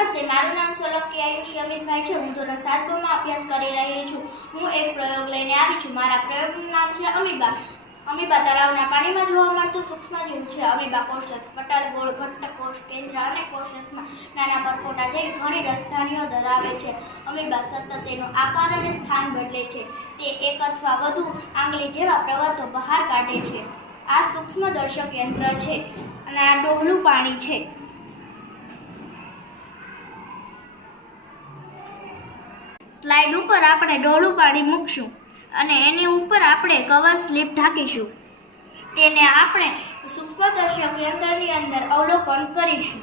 નમસ્તે, મારું નામ સોલંકી આયુષી અમિતભાઈ છે. હું ધોરણ 7 માં અભ્યાસ કરી રહી છું. હું એક પ્રયોગ લઈને આવી છું. મારા પ્રયોગનું નામ છે અમીબા. અમીબા તળાવના પાણીમાં જોવા મળતું સૂક્ષ્મજીવ છે. અમીબા કોષરસ, પટલ, ગોળ, ઘટ્ટ કોષ, કેન્દ્ર અને કોષરસમાં નાના પરપોટા જેવી ઘણી રસધાનીઓ ધરાવે છે. અમીબા સતત તેનો આકાર અને સ્થાન બદલે છે. તે એક અથવા વધુ આંગળી જેવા પ્રવર્તો બહાર કાઢે છે. આ સૂક્ષ્મદર્શક યંત્ર છે અને આ ડોહલું પાણી છે. સ્લાઇડ ઉપર આપણે ડોહલું પાણી મૂકશું અને એની ઉપર આપણે કવર સ્લીપ ઢાંકીશું. તેને આપણે સૂક્ષ્મદર્શક યંત્રની અંદર અવલોકન કરીશું.